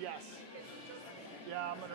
Yes. Yeah, I'm gonna.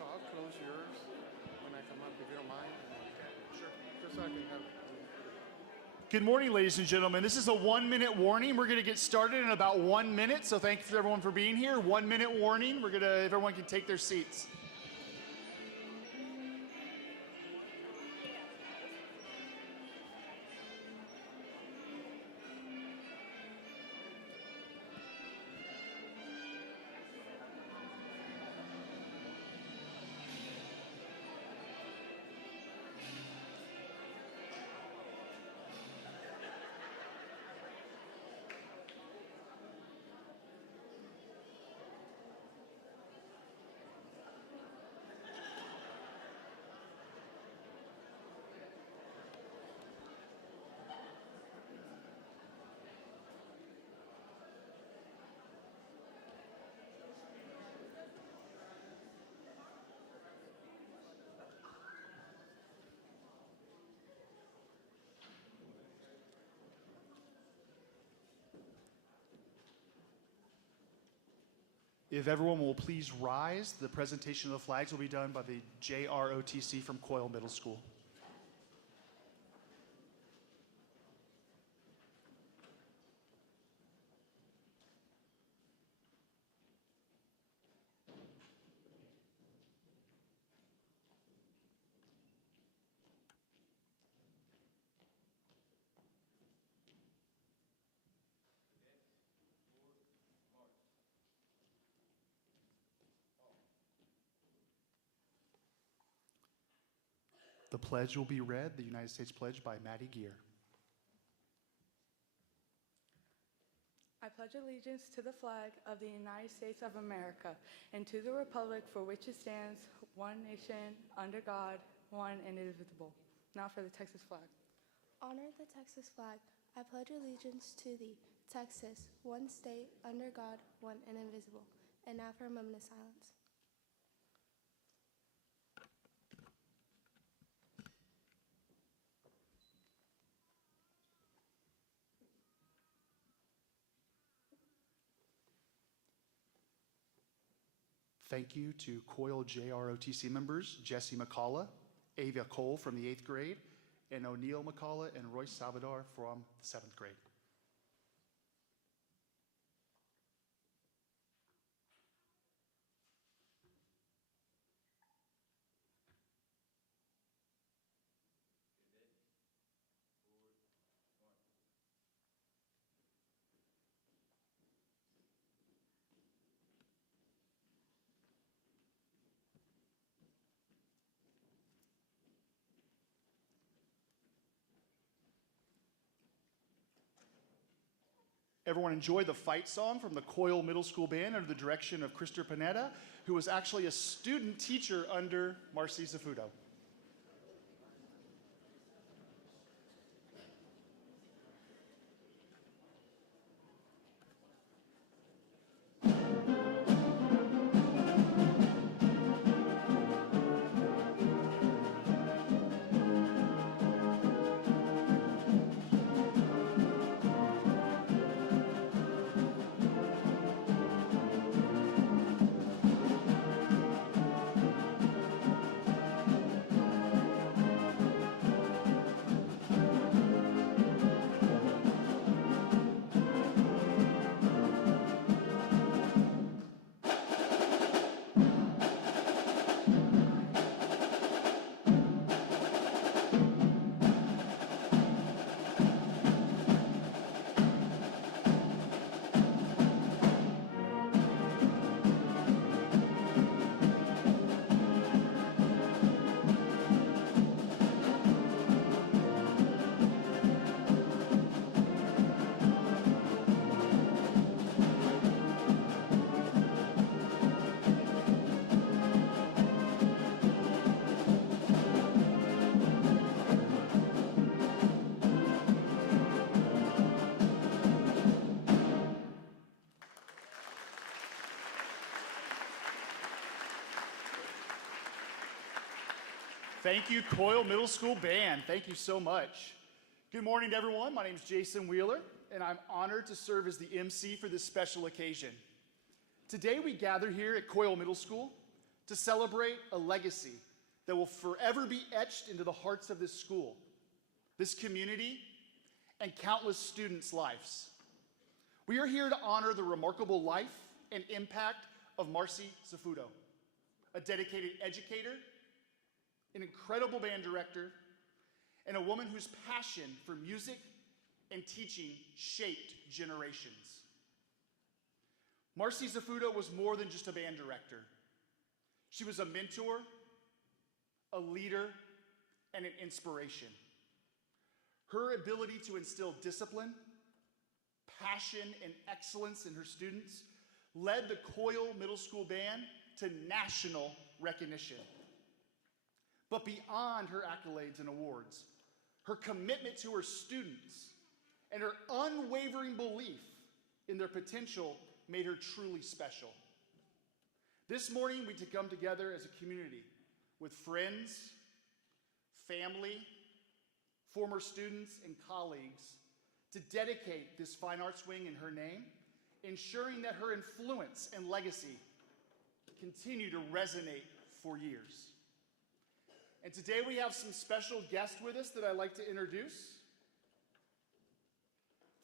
So I'll close yours when I come up, if you don't mind. Sure. Just so I can have. Good morning, ladies and gentlemen. This is a 1-minute warning. We're going to get started in about 1 minute. So thank you for everyone for being here. 1-minute warning. If everyone can take their seats. If everyone will please rise, the presentation of the flags will be done by the JROTC from Coyle Middle School. The pledge will be read, the United States Pledge by Maddie Gear. I pledge allegiance to the flag of the United States of America and to the republic for which it stands, one nation, under God, one and indivisible. Now for the Texas flag. Honor the Texas flag. I pledge allegiance to the Texas, one state, under God, one and invisible. And now for a moment of silence. Thank you to Coyle JROTC members, Jesse McCullough, Ava Cole from the 8th grade, and O'Neill McCullough and Royce Salvador from the 7th grade. Everyone enjoyed the fight song from the Coyle Middle School Band under the direction of Krister Panetta, who was actually a student teacher under Marcia Zoffuto. Thank you, Coyle Middle School Band. Thank you so much. Good morning to everyone. My name is Jason Wheeler, and I'm honored to serve as the MC for this special occasion. Today we gather here at Coyle Middle School to celebrate a legacy that will forever be etched into the hearts of this school, this community, and countless students' lives. We are here to honor the remarkable life and impact of Marcia Zoffuto, a dedicated educator, an incredible band director, and a woman whose passion for music and teaching shaped generations. Marcia Zoffuto was more than just a band director. She was a mentor, a leader, and an inspiration. Her ability to instill discipline, passion, and excellence in her students led the Coyle Middle School Band to national recognition. But beyond her accolades and awards, her commitment to her students and her unwavering belief in their potential made her truly special. This morning, we come together as a community with friends, family, former students, and colleagues to dedicate this fine arts wing in her name, ensuring that her influence and legacy continue to resonate for years. And today we have some special guests with us that I'd like to introduce.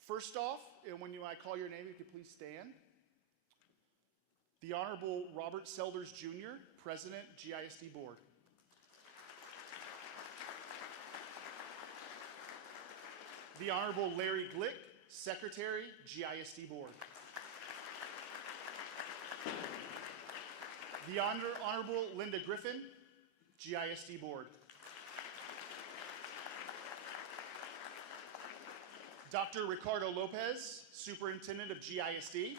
First off, and when I call your name, you could please stand. The Honorable Robert Selders Jr., President, GISD Board. The Honorable Larry Glick, Secretary, GISD Board. The Honorable Linda Griffin, GISD Board. Dr. Ricardo Lopez, Superintendent of GISD.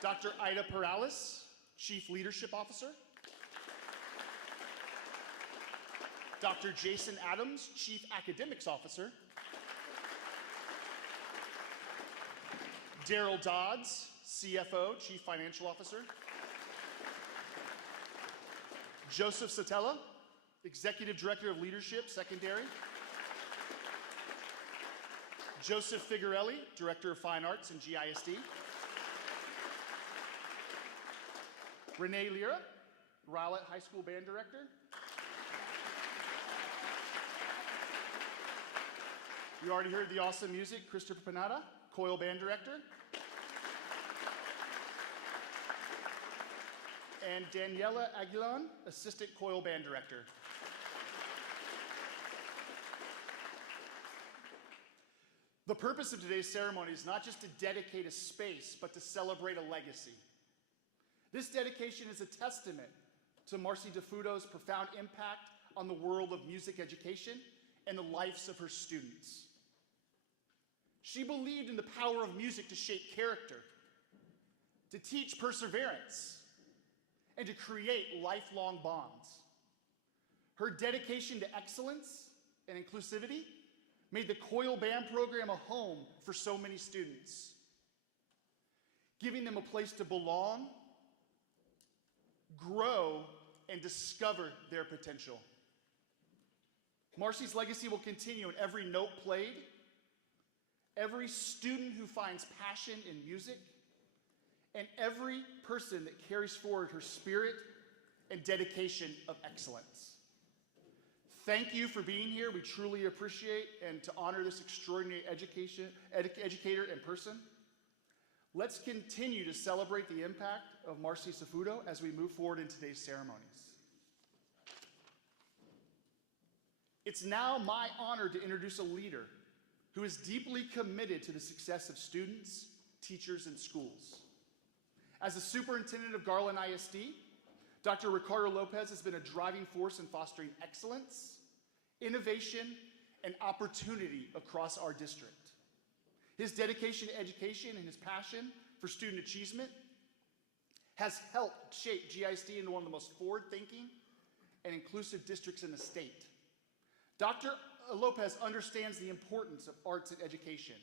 Dr. Ida Perales, Chief Leadership Officer. Dr. Jason Adams, Chief Academics Officer. Daryl Dodds, CFO, Chief Financial Officer. Joseph Satella, Executive Director of Leadership, Secondary. Joseph Figarelli, Director of Fine Arts and GISD. Renee Lira, Rowlett High School Band Director. You already heard the awesome music, Christopher Panada, Coyle Band Director. And Daniela Aguilan, Assistant Coyle Band Director. The purpose of today's ceremony is not just to dedicate a space, but to celebrate a legacy. This dedication is a testament to Marcia Zoffuto's profound impact on the world of music education and the lives of her students. She believed in the power of music to shape character, to teach perseverance, and to create lifelong bonds. Her dedication to excellence and inclusivity made the Coyle Band program a home for so many students, giving them a place to belong, grow, and discover their potential. Marcia's legacy will continue in every note played, every student who finds passion in music, and every person that carries forward her spirit and dedication of excellence. Thank you for being here. We truly appreciate and to honor this extraordinary educator and person. Let's continue to celebrate the impact of Marcia Zoffuto as we move forward in today's ceremonies. It's now my honor to introduce a leader who is deeply committed to the success of students, teachers, and schools. As the superintendent of Garland ISD, Dr. Ricardo Lopez has been a driving force in fostering excellence, innovation, and opportunity across our district. His dedication to education and his passion for student achievement has helped shape GISD into one of the most forward-thinking and inclusive districts in the state. Dr. Lopez understands the importance of arts in education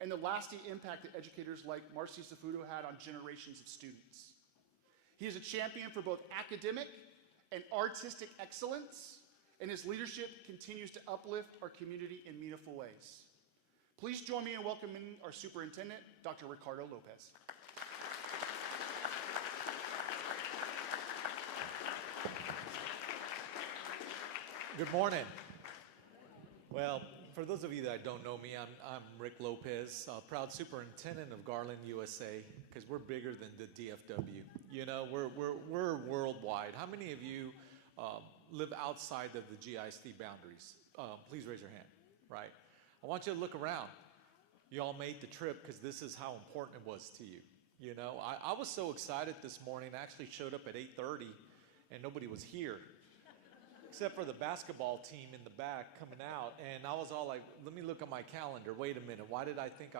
and the lasting impact that educators like Marcia Zoffuto had on generations of students. He is a champion for both academic and artistic excellence, and his leadership continues to uplift our community in meaningful ways. Please join me in welcoming our superintendent, Dr. Ricardo Lopez. Good morning. Well, for those of you that don't know me, I'm Rick Lopez, proud superintendent of Garland, USA, because we're bigger than the DFW. You know, we're worldwide. How many of you live outside of the GISD boundaries? Please raise your hand, right? I want you to look around. You all made the trip because this is how important it was to you. You know, I was so excited this morning. I actually showed up at 8:30 and nobody was here. Except for the basketball team in the back coming out, and I was all like, let me look at my calendar. Wait a minute, why did I think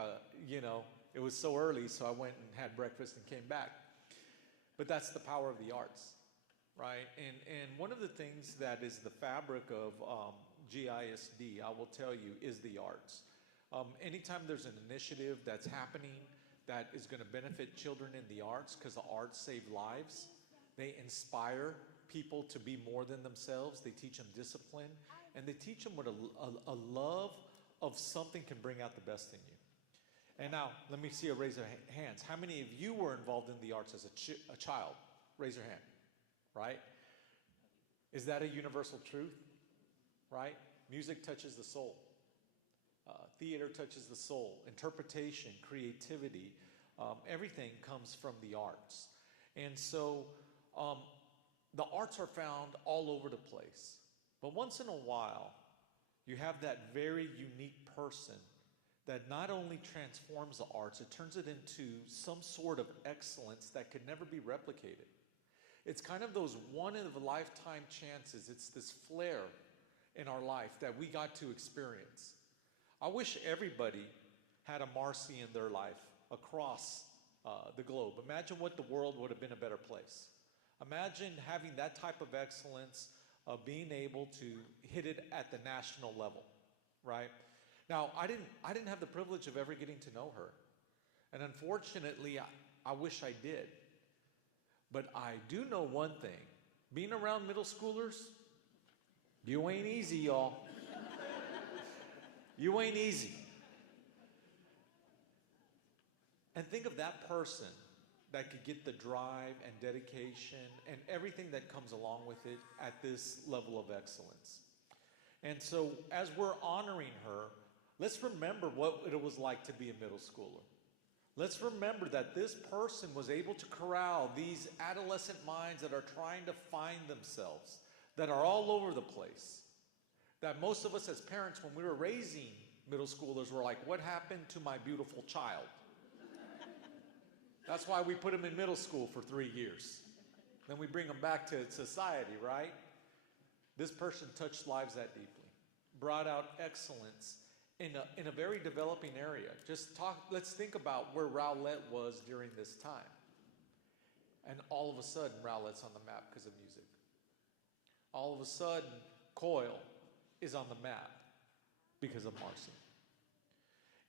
it was so early? So I went and had breakfast and came back. But that's the power of the arts, right? And one of the things that is the fabric of GISD, I will tell you, is the arts. Anytime there's an initiative that's happening that is going to benefit children in the arts, because the arts save lives, they inspire people to be more than themselves. They teach them discipline, and they teach them what a love of something can bring out the best in you. And now, let me see a raise of hands. How many of you were involved in the arts as a child? Raise your hand, right? Is that a universal truth, right? Music touches the soul. Theater touches the soul. Interpretation, creativity, everything comes from the arts. And so, the arts are found all over the place. But once in a while, you have that very unique person that not only transforms the arts, it turns it into some sort of excellence that could never be replicated. It's kind of those one-in-a-lifetime chances. It's this flair. in our life that we got to experience. I wish everybody had a Marcy in their life across the globe. Imagine what the world would have been a better place. Imagine having that type of excellence, of being able to hit it at the national level, right? Now, I didn't have the privilege of ever getting to know her. And unfortunately, I wish I did. But I do know one thing. Being around middle schoolers, you ain't easy, y'all. You ain't easy. And think of that person that could get the drive and dedication and everything that comes along with it at this level of excellence. And so as we're honoring her, let's remember what it was like to be a middle schooler. Let's remember that this person was able to corral these adolescent minds that are trying to find themselves, that are all over the place. That most of us as parents, when we were raising middle schoolers, were like, what happened to my beautiful child? That's why we put them in middle school for 3 years. Then we bring them back to society, right? This person touched lives that deeply, brought out excellence in a very developing area. Let's think about where Rowlett was during this time. And all of a sudden, Rowlett's on the map because of music. All of a sudden, Coyle is on the map because of Marcy.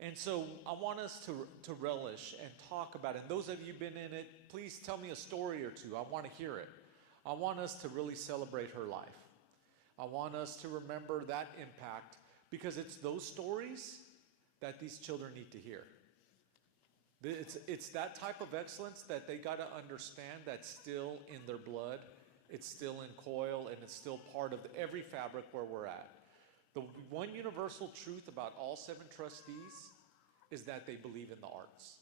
And so I want us to relish and talk about it. And those of you who've been in it, please tell me a story or two. I want to hear it. I want us to really celebrate her life. I want us to remember that impact, because it's those stories that these children need to hear. It's that type of excellence that they got to understand that's still in their blood. It's still in Coyle, and it's still part of every fabric where we're at. The one universal truth about all 7 trustees is that they believe in the arts.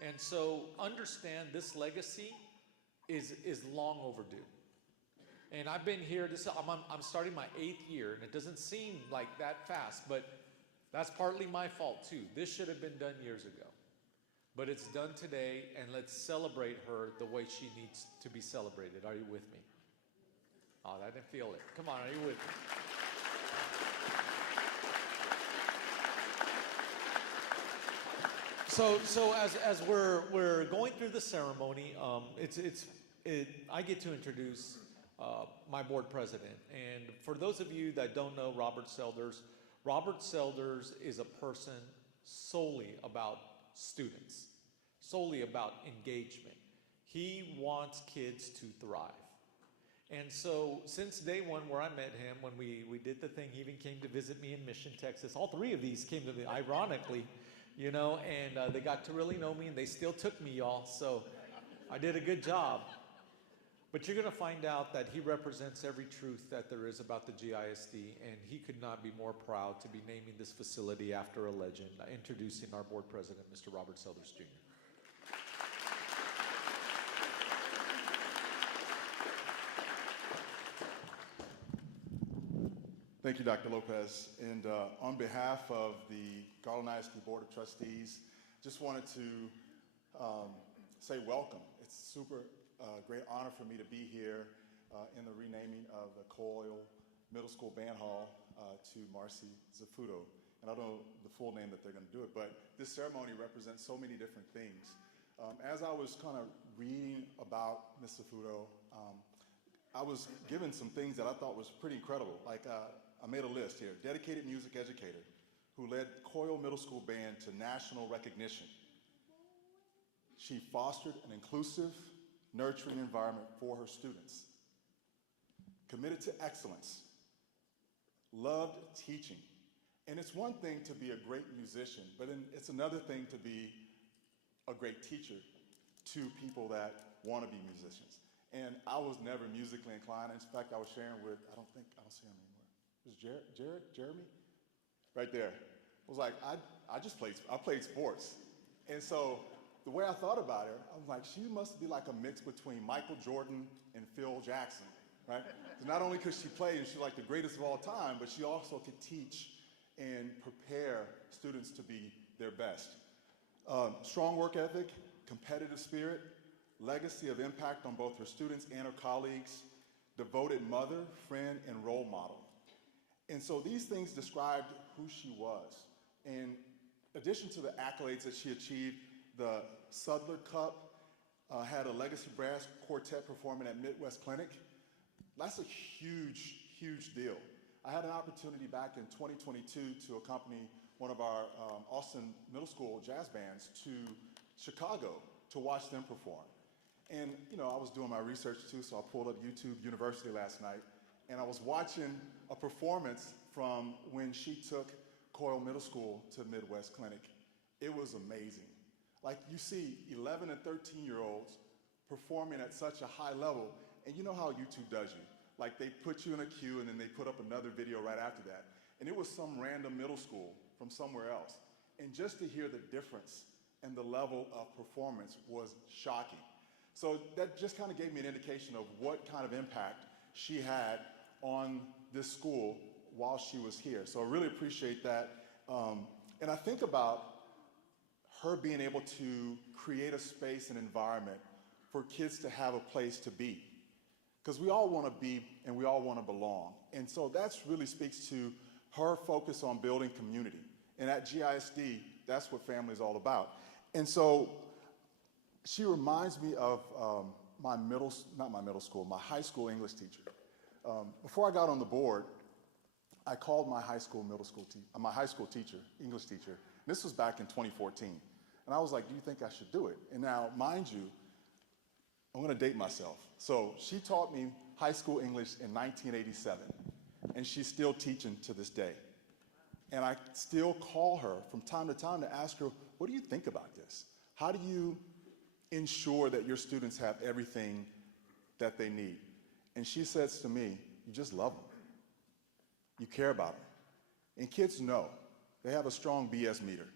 And so understand this legacy is long overdue. And I've been here, I'm starting my 8th year, and it doesn't seem like that fast, but that's partly my fault too. This should have been done years ago. But it's done today, and let's celebrate her the way she needs to be celebrated. Are you with me? Oh, I didn't feel it. Come on, are you with me? So as we're going through the ceremony, I get to introduce my board president. And for those of you that don't know Robert Selders is a person solely about students, solely about engagement. He wants kids to thrive. And so since day one where I met him, when we did the thing, he even came to visit me in Mission, Texas. All 3 of these came to me, ironically, and they got to really know me, and they still took me, y'all. So I did a good job. But you're going to find out that he represents every truth that there is about the GISD, and he could not be more proud to be naming this facility after a legend. Introducing our board president, Mr. Robert Selders, Jr. Thank you, Dr. Lopez. And on behalf of the Garland ISD Board of Trustees, just wanted to say welcome. It's super great honor for me to be here in the renaming of the Coyle Middle School Band Hall to Marcia Zoffuto. And I don't know the full name that they're going to do it, but this ceremony represents so many different things. As I was kind of reading about Ms. Zoffuto, I was given some things that I thought was pretty incredible. Like I made a list here. Dedicated music educator who led Coyle Middle School Band to national recognition. She fostered an inclusive, nurturing environment for her students. Committed to excellence. Loved teaching. And it's one thing to be a great musician, but it's another thing to be a great teacher to people that want to be musicians. And I was never musically inclined. In fact, I was sharing with, I don't see him anymore. Was Jeremy? Right there. I was like, I played sports. And so the way I thought about her, I was like, she must be like a mix between Michael Jordan and Phil Jackson, right? So not only could she play and she's like the greatest of all time, but she also could teach and prepare students to be their best. Strong work ethic, competitive spirit, legacy of impact on both her students and her colleagues, devoted mother, friend, and role model. And so these things described who she was. In addition to the accolades that she achieved, the Sudler Cup, had a legacy brass quartet performing at Midwest Clinic. That's a huge, huge deal. I had an opportunity back in 2022 to accompany one of our Austin Middle School jazz bands to Chicago to watch them perform. And I was doing my research too, so I pulled up YouTube University last night, and I was watching a performance from when she took Coyle Middle School to Midwest Clinic. It was amazing. Like, you see 11 and 13-year-olds performing at such a high level, and you know how YouTube does you. Like, they put you in a queue, and then they put up another video right after that. And it was some random middle school from somewhere else. And just to hear the difference and the level of performance was shocking. So that just kind of gave me an indication of what kind of impact she had on this school while she was here. So I really appreciate that. And I think about her being able to create a space and environment for kids to have a place to be. Because we all want to be and we all want to belong. And so that really speaks to her focus on building community. And at GISD, that's what family is all about. And so she reminds me of my high school English teacher. Before I got on the board, I called my high school teacher, English teacher. This was back in 2014. And I was like, do you think I should do it? And now, mind you, I'm going to date myself. So she taught me high school English in 1987, and she's still teaching to this day. And I still call her from time to time to ask her, what do you think about this? How do you ensure that your students have everything that they need? And she says to me, you just love them. You care about them. And kids know. They have a strong BS meter.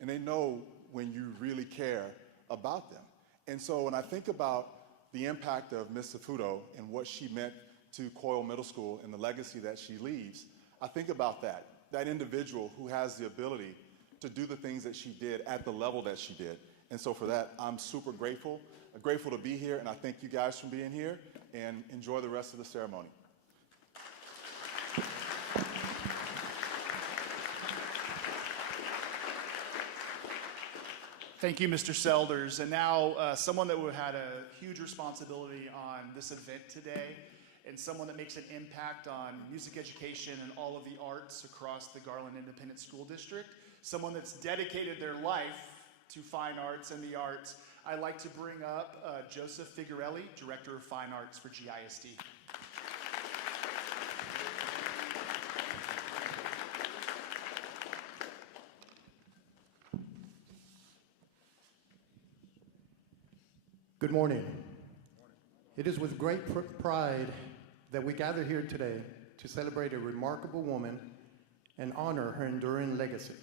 And they know when you really care about them. And so when I think about the impact of Ms. Zoffuto and what she meant to Coyle Middle School and the legacy that she leaves, I think about that individual who has the ability to do the things that she did at the level that she did. And so for that, I'm super grateful. I'm grateful to be here, and I thank you guys for being here, and enjoy the rest of the ceremony. Thank you, Mr. Selders. And now someone that had a huge responsibility on this event today, and someone that makes an impact on music education and all of the arts across the Garland Independent School District, someone that's dedicated their life to fine arts and the arts. I'd like to bring up Joseph Figurelli, Director of Fine Arts for GISD. Good morning. It is with great pride that we gather here today to celebrate a remarkable woman and honor her enduring legacy.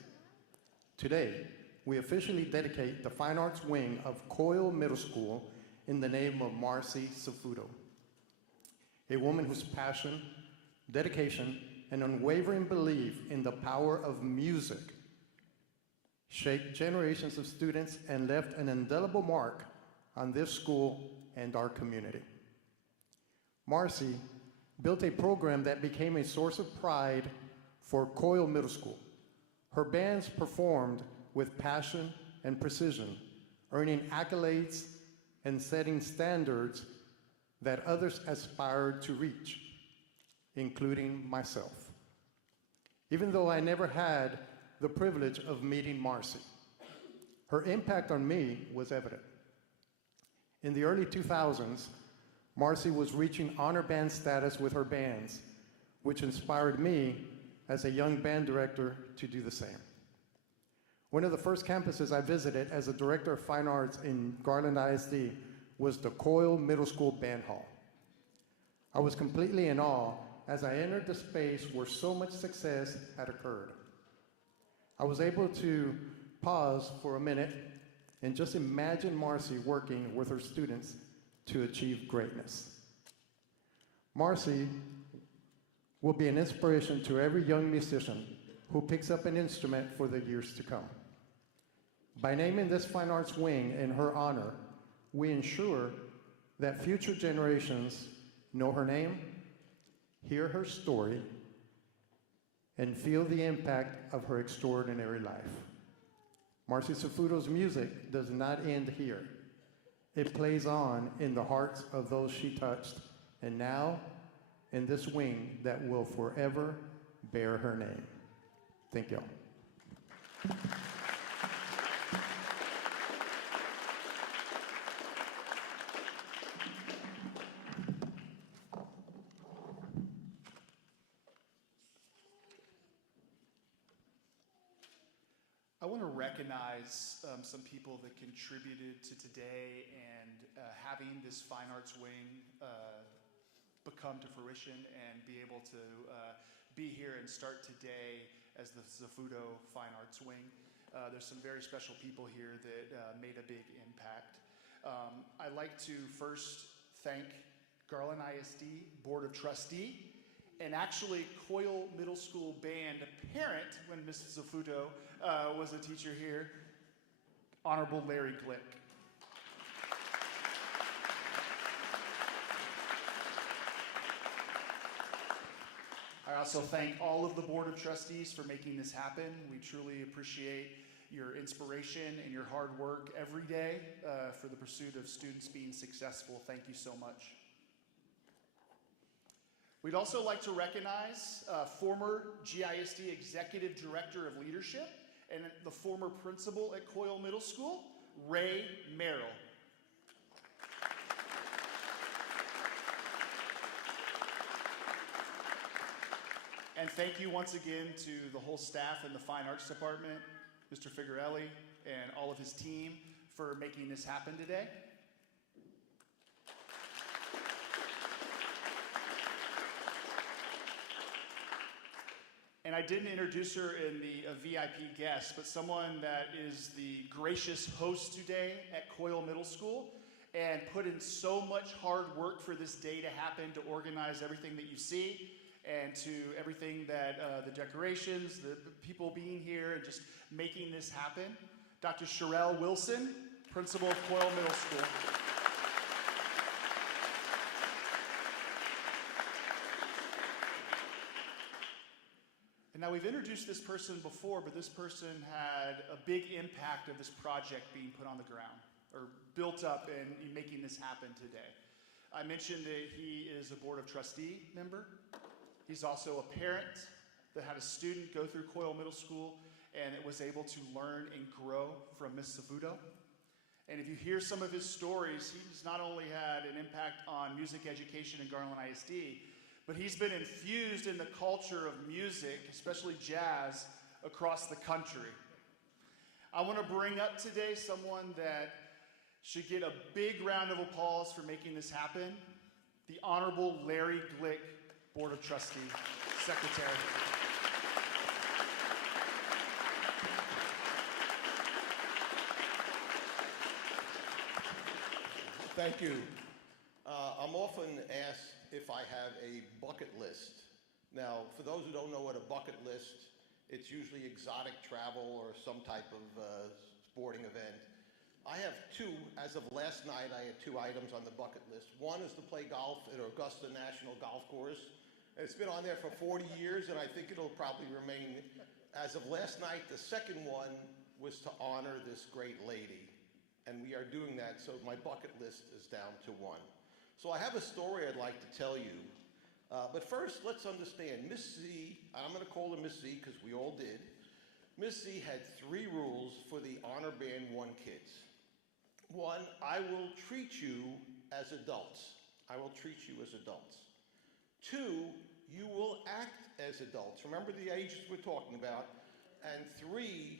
Today, we officially dedicate the Fine Arts Wing of Coyle Middle School in the name of Marcia Zoffuto, a woman whose passion, dedication, and unwavering belief in the power of music shaped generations of students and left an indelible mark on this school and our community. Marcia built a program that became a source of pride for Coyle Middle School. Her bands performed with passion and precision, earning accolades and setting standards that others aspired to reach, including myself. Even though I never had the privilege of meeting Marcia, her impact on me was evident. In the early 2000s, Marcia was reaching honor band status with her bands, which inspired me as a young band director to do the same. One of the first campuses I visited as a director of fine arts in Garland ISD was the Coyle Middle School Band Hall. I was completely in awe as I entered the space where so much success had occurred. I was able to pause for a minute and just imagine Marcia working with her students to achieve greatness. Marcia will be an inspiration to every young musician who picks up an instrument for the years to come. By naming this Fine Arts Wing in her honor, we ensure that future generations know her name, hear her story, and feel the impact of her extraordinary life. Marcia Zoffuto's music does not end here. It plays on in the hearts of those she touched, and now in this wing that will forever bear her name. Thank y'all. I want to recognize some people that contributed to today and having this fine arts wing become to fruition and be able to be here and start today as the Zoffuto Fine Arts Wing. There's some very special people here that made a big impact. I'd like to first thank Garland ISD Board of Trustee and actually Coyle Middle School Band parent when Mrs. Zoffuto was a teacher here, Honorable Larry Glick. I also thank all of the Board of Trustees for making this happen. We truly appreciate your inspiration and your hard work every day for the pursuit of students being successful. Thank you so much. We'd also like to recognize former GISD Executive Director of Leadership and the former principal at Coyle Middle School, Ray Merrill. And thank you once again to the whole staff in the Fine Arts Department, Mr. Figarelli and all of his team for making this happen today. And I didn't introduce her in the VIP guest, but someone that is the gracious host today at Coyle Middle School and put in so much hard work for this day to happen, to organize everything that you see and to everything that the decorations, the people being here and just making this happen. Dr. Sherelle Wilson, principal of Coyle Middle School. And now we've introduced this person before, but this person had a big impact of this project being put on the ground or built up and making this happen today. I mentioned that he is a Board of Trustee member. He's also a parent that had a student go through Coyle Middle School and it was able to learn and grow from Miss Zoffuto. And if you hear some of his stories, he's not only had an impact on music education in Garland ISD, but he's been infused in the culture of music, especially jazz, across the country. I want to bring up today someone that should get a big round of applause for making this happen, the Honorable Larry Glick, Board of Trustee Secretary. Thank you. I'm often asked if I have a bucket list. Now, for those who don't know what a bucket list, it's usually exotic travel or some type of sporting event. I have two. As of last night, I had 2 items on the bucket list. One is to play golf at Augusta National Golf Course. It's been on there for 40 years, and I think it'll probably remain. As of last night, the second one was to honor this great lady. And we are doing that, so my bucket list is down to 1. So I have a story I'd like to tell you. But first, let's understand, Miss Z, I'm going to call her Miss Z because we all did. Miss Z had 3 rules for the Honor Band 1 kids. 1, I will treat you as adults. I will treat you as adults. 2, you will act as adults. Remember the ages we're talking about. And 3,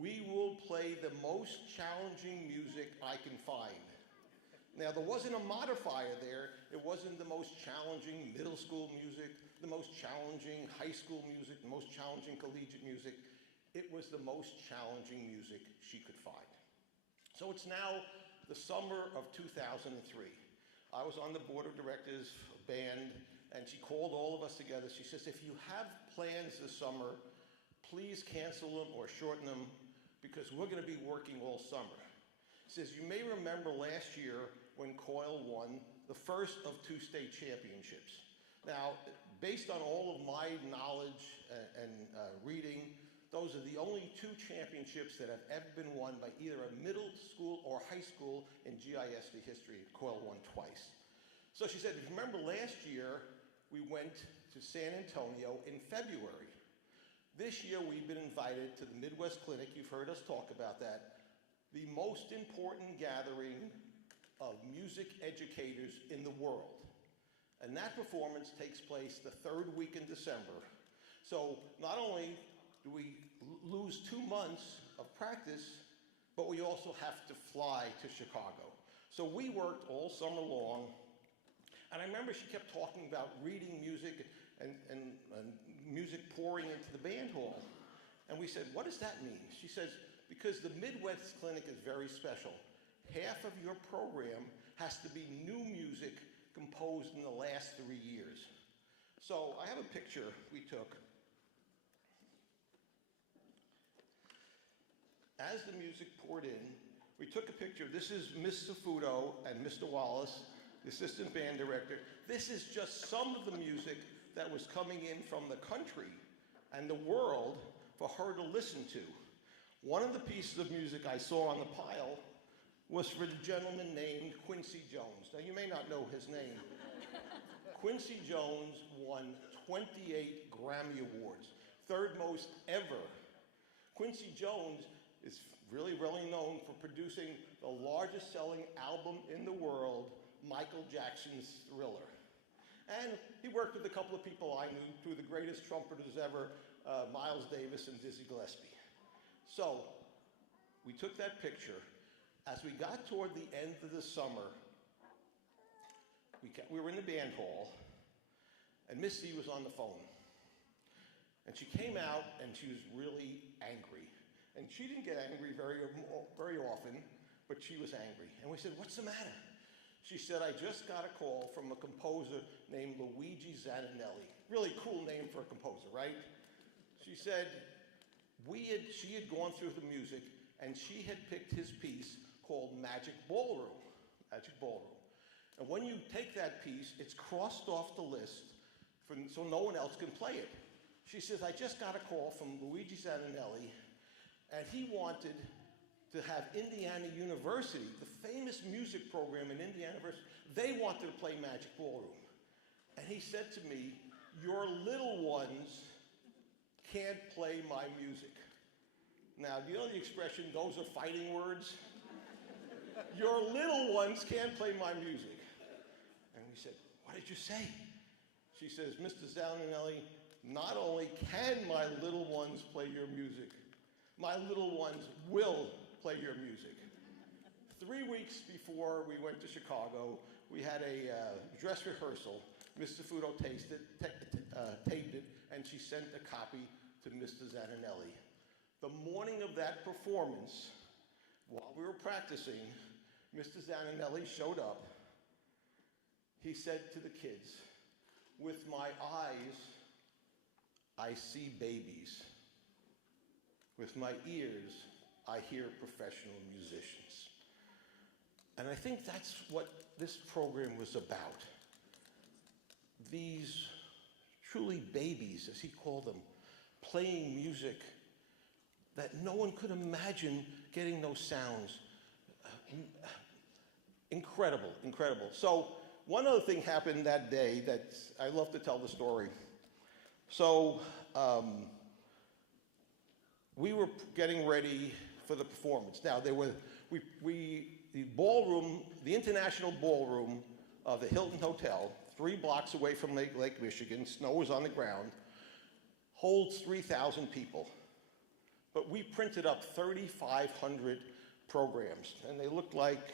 we will play the most challenging music I can find. Now, there wasn't a modifier there. It wasn't the most challenging middle school music, the most challenging high school music, the most challenging collegiate music. It was the most challenging music she could find. So it's now the summer of 2003. I was on the board of directors of band, and she called all of us together. She says, if you have plans this summer, please cancel them or shorten them because we're going to be working all summer. She says, you may remember last year when Coyle won the first of 2 state championships. Now, based on all of my knowledge and reading, those are the only 2 championships that have ever been won by either a middle school or high school in GISD history. Coyle won twice. So she said, remember last year we went to San Antonio in February. This year we've been invited to the Midwest Clinic. You've heard us talk about that. The most important gathering of music educators in the world. And that performance takes place the 3rd week in December. So not only do we lose 2 months of practice, but we also have to fly to Chicago. So we worked all summer long, and I remember she kept talking about reading music and music pouring into the band hall. And we said, what does that mean? She says, because the Midwest Clinic is very special. Half of your program has to be new music composed in the last 3 years. So I have a picture we took. As the music poured in, we took a picture. This is Miss Zoffuto and Mr. Wallace, the assistant band director. This is just some of the music that was coming in from the country and the world for her to listen to. One of the pieces of music I saw on the pile was for a gentleman named Quincy Jones. Now, you may not know his name. Quincy Jones won 28 Grammy Awards, 3rd most ever. Quincy Jones is really known for producing the largest selling album in the world, Michael Jackson's Thriller. And he worked with a couple of people I knew, 2 of the greatest trumpeters ever, Miles Davis and Dizzy Gillespie. So we took that picture. As we got toward the end of the summer, we were in the band hall, and Miss Z was on the phone. And she came out, and she was really angry. And she didn't get angry very often, but she was angry. And we said, what's the matter? She said, I just got a call from a composer named Luigi Zanninelli. Really cool name for a composer, right? She said, she had gone through the music, and she had picked his piece called Magic Ballroom. Magic Ballroom. And when you take that piece, it's crossed off the list so no one else can play it. She says, I just got a call from Luigi Zanninelli, and he wanted to have Indiana University, the famous music program in Indiana University, they wanted to play Magic Ballroom. And he said to me, your little ones can't play my music. Now, do you know the expression, those are fighting words? Your little ones can't play my music. And we said, what did you say? She says, Mr. Zanninelli, not only can my little ones play your music, my little ones will play your music. 3 weeks before we went to Chicago, we had a dress rehearsal. Miss Zoffuto taped it, and she sent a copy to Mr. Zanninelli. The morning of that performance, while we were practicing, Mr. Zanninelli showed up. He said to the kids, with my eyes, I see babies. With my ears, I hear professional musicians. And I think that's what this program was about. These truly babies, as he called them, playing music that no one could imagine getting those sounds. Incredible, incredible. So one other thing happened that day that I love to tell the story. So we were getting ready for the performance. Now there were the ballroom, the international ballroom of the Hilton Hotel, 3 blocks away from Lake Michigan. Snow was on the ground. Holds 3,000 people. But we printed up 3,500 programs, and they looked like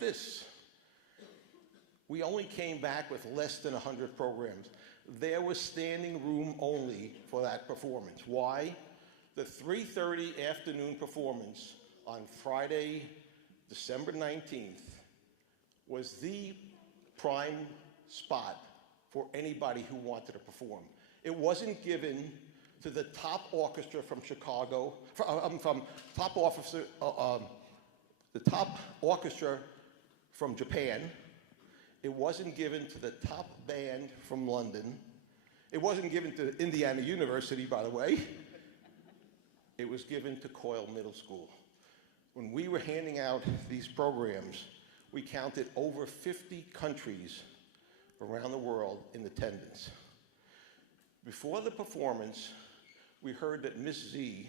this. We only came back with less than 100 programs. There was standing room only for that performance. Why? The 3:30 afternoon performance on Friday, December 19th, was the prime spot for anybody who wanted to perform. It wasn't given to the top orchestra from Chicago, from top the top orchestra from Japan. It wasn't given to the top band from London. It wasn't given to Indiana University, by the way. It was given to Coyle Middle School. When we were handing out these programs, we counted over 50 countries around the world in attendance. Before the performance, we heard that Miss Z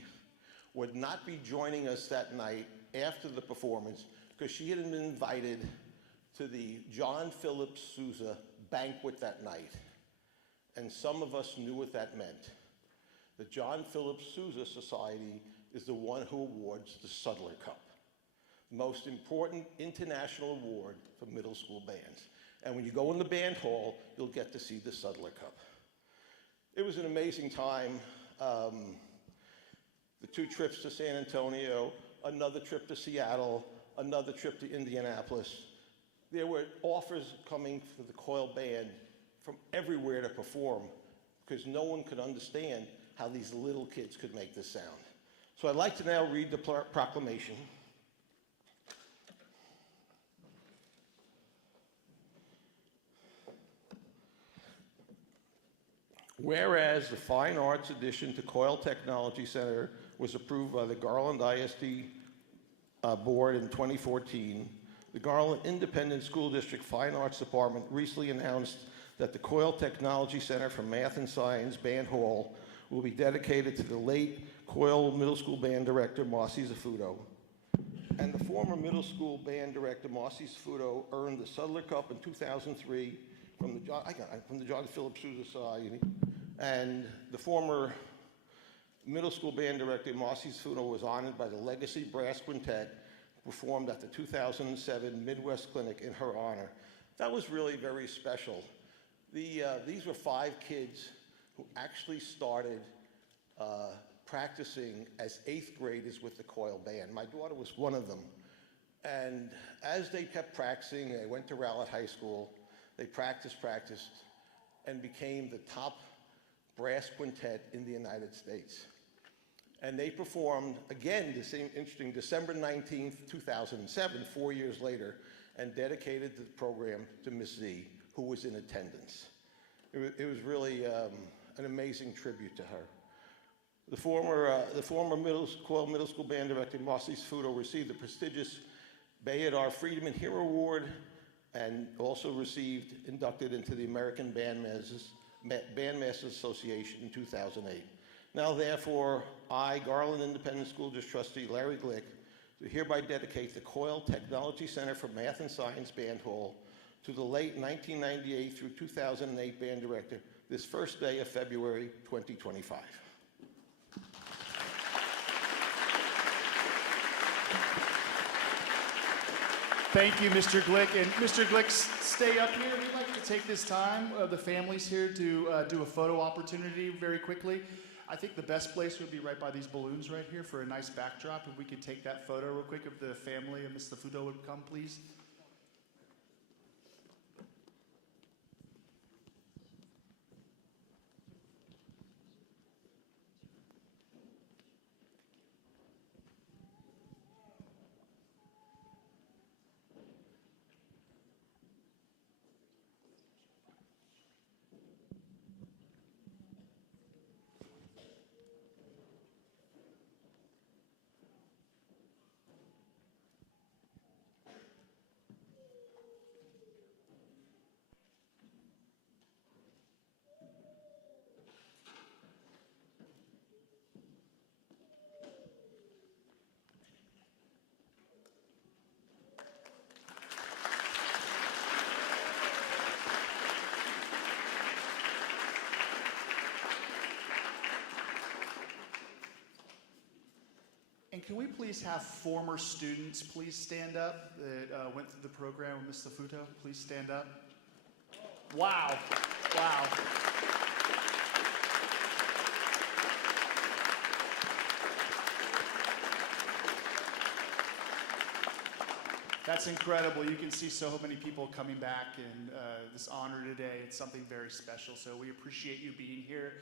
would not be joining us that night after the performance because she had been invited to the John Philip Sousa banquet that night. And some of us knew what that meant. The John Philip Sousa Society is the one who awards the Sudler Cup, the most important international award for middle school bands. And when you go in the band hall, you'll get to see the Sudler Cup. It was an amazing time. The 2 trips to San Antonio, another trip to Seattle, another trip to Indianapolis. There were offers coming for the Coyle Band from everywhere to perform because no one could understand how these little kids could make this sound. So I'd like to now read the proclamation. Whereas the Fine Arts addition to Coyle Technology Center was approved by the Garland ISD board in 2014, the Garland Independent School District Fine Arts Department recently announced that the Coyle Technology Center for Math and Science Band Hall will be dedicated to the late Coyle Middle School Band Director Marcia Zoffuto. And the former middle school band director Marcia Zoffuto earned the Sudler Cup in 2003 from the John Philip Sousa Society. And the former middle school band director Marcia Zoffuto was honored by the Legacy Brass Quintet, performed at the 2007 Midwest Clinic in her honor. That was really very special. These were 5 kids who actually started practicing as 8th graders with the Coyle Band. My daughter was one of them. And as they kept practicing, they went to Rowlett High School, they practiced, and became the top brass quintet in the United States. And they performed, again, the same interesting, December 19th, 2007, 4 years later, and dedicated the program to Miss Z, who was in attendance. It was really an amazing tribute to her. The former Coyle Middle School Band Director Marcia Zoffuto received the prestigious Bayard R. Friedman Hero Award and also inducted into the American Bandmasters Association in 2008. Now, therefore, I, Garland Independent School District Trustee Larry Glick, do hereby dedicate the Coyle Technology Center for Math and Science Band Hall to the late 1998 through 2008 band director this first day of February 2025. Thank you, Mr. Glick. And Mr. Glick, stay up here. We'd like to take this time, the families here, to do a photo opportunity very quickly. I think the best place would be right by these balloons right here for a nice backdrop. If we could take that photo real quick of the family and Ms. Zoffuto would come, please. And can we please have former students please stand up that went through the program with Ms. Zoffuto? Please stand up. Wow. Wow. That's incredible. You can see so many people coming back in this honor today. It's something very special. So we appreciate you being here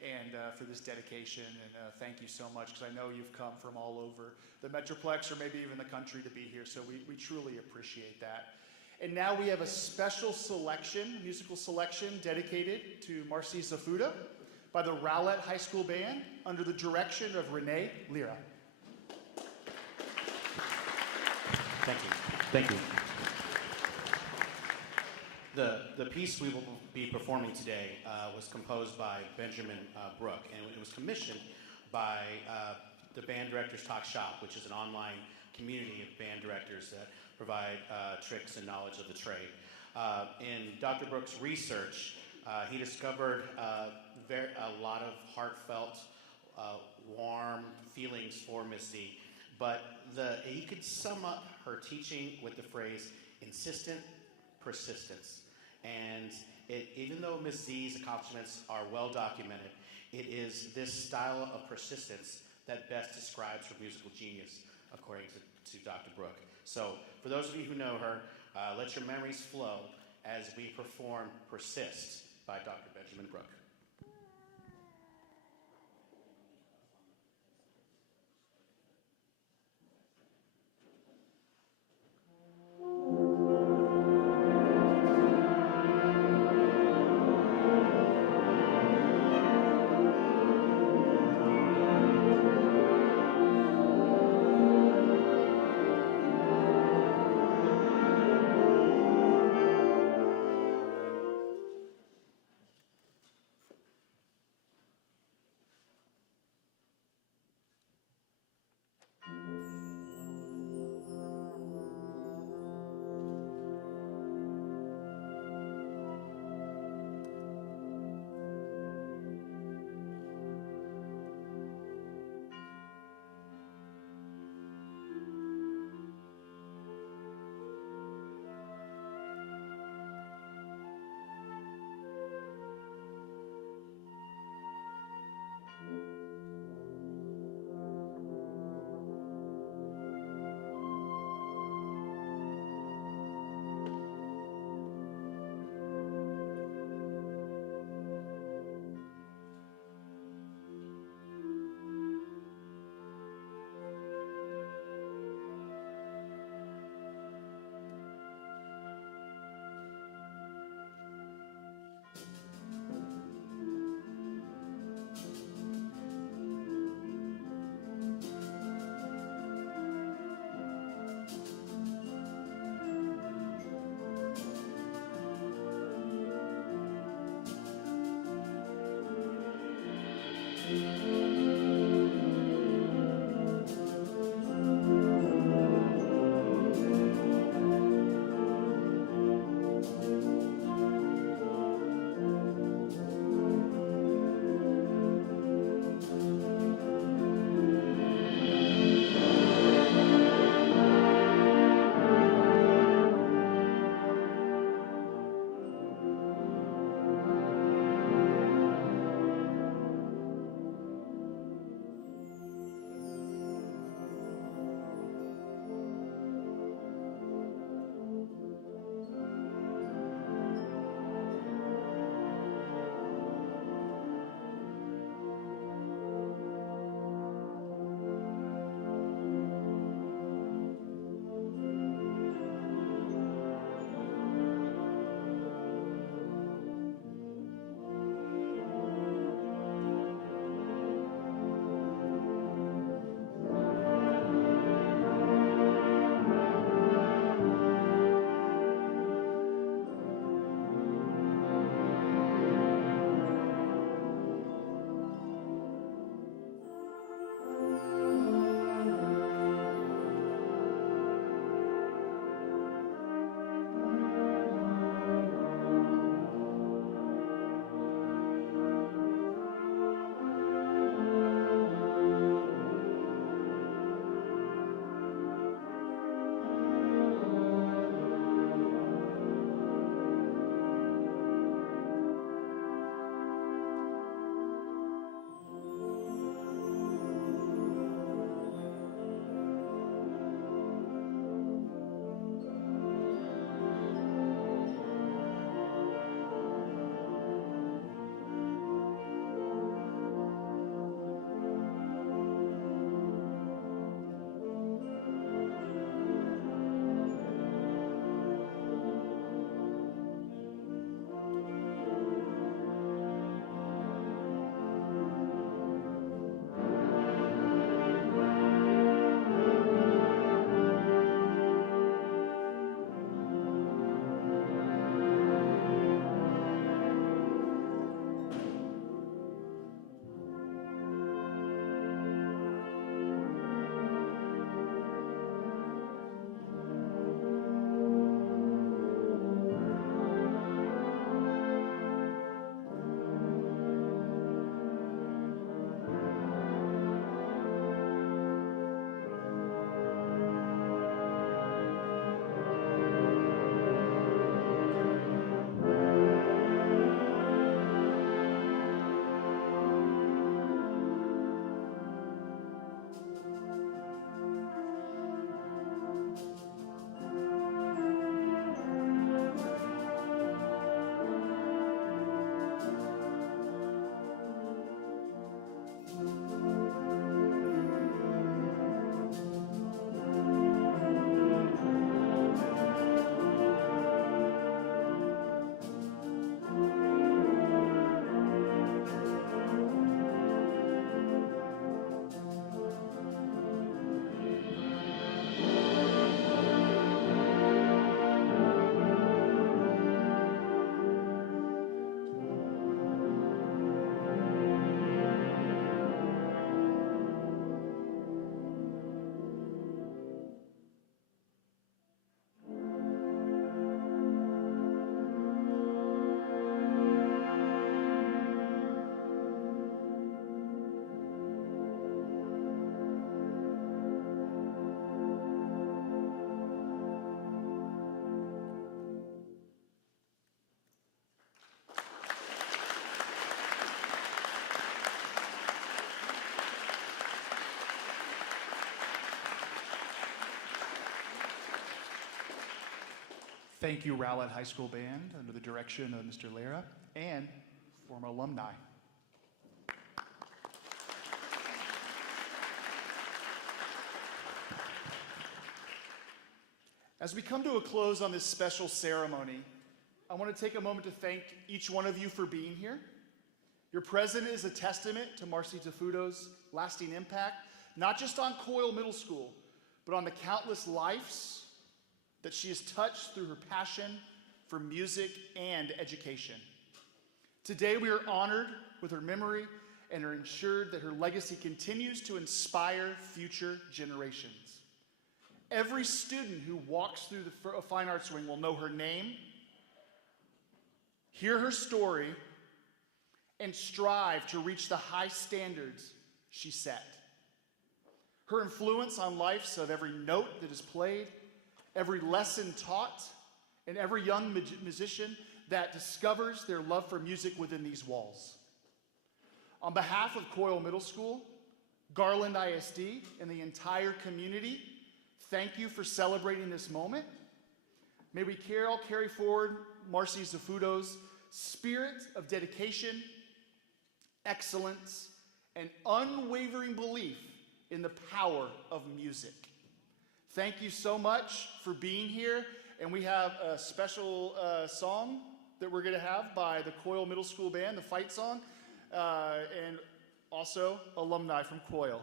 and for this dedication, and thank you so much, because I know you've come from all over the Metroplex or maybe even the country to be here, so we truly appreciate that. And now we have a special selection, musical selection dedicated to Marcia Zoffuto by the Rowlett High School Band under the direction of Renee Lira. Thank you. Thank you. The piece we will be performing today was composed by Benjamin Brooke, and it was commissioned by the Band Directors Talk Shop, which is an online community of band directors that provide tricks and knowledge of the trade. In Dr. Brooke's research, he discovered a lot of heartfelt, warm feelings for Miss Z, but he could sum up her teaching with the phrase insistent persistence. And even though Ms. Z's accomplishments are well documented, it is this style of persistence that best describes her musical genius, according to Dr. Brooke. So, for those of you who know her, let your memories flow as we perform Persist by Dr. Benjamin Brooke. Thank you, Rowlett High School Band, under the direction of Mr. Lera, and former alumni. As we come to a close on this special ceremony, I want to take a moment to thank each one of you for being here. Your presence is a testament to Marcia Zoffuto's lasting impact, not just on Coyle Middle School, but on the countless lives that she has touched through her passion for music and education. Today we are honored with her memory and are ensured that her legacy continues to inspire future generations. Every student who walks through the Fine Arts Wing will know her name, hear her story, and strive to reach the high standards she set. Her influence on lives of every note that is played, every lesson taught, and every young musician that discovers their love for music within these walls. On behalf of Coyle Middle School, Garland ISD, and the entire community, thank you for celebrating this moment. May we all carry forward Marcia Zoffuto's spirit of dedication, excellence, and unwavering belief in the power of music. Thank you so much for being here, and we have a special song that we're going to have by the Coyle Middle School Band, the fight song, and also alumni from Coyle.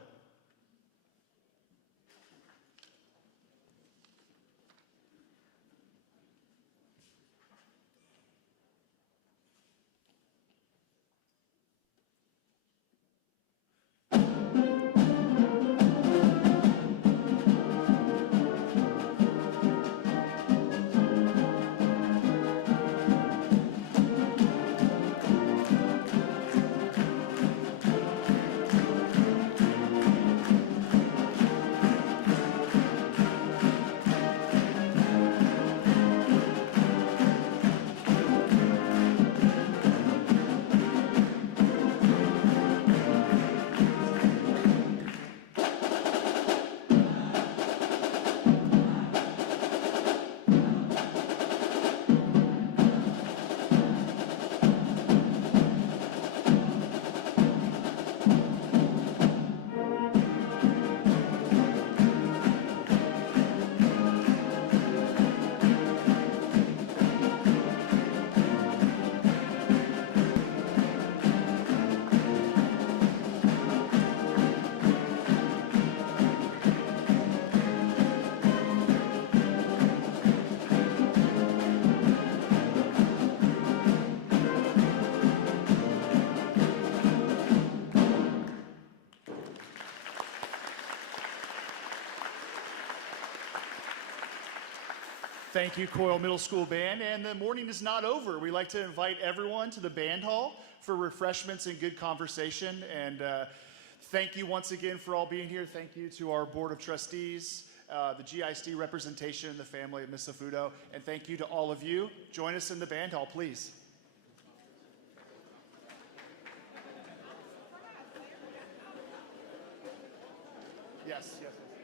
Thank you, Coyle Middle School Band. And the morning is not over. We like to invite everyone to the band hall for refreshments and good conversation. And thank you once again for all being here. Thank you to our Board of Trustees, the GISD representation, the family of Ms. Zoffuto. And thank you to all of you. Join us in the band hall, please. Yes, yes, yes.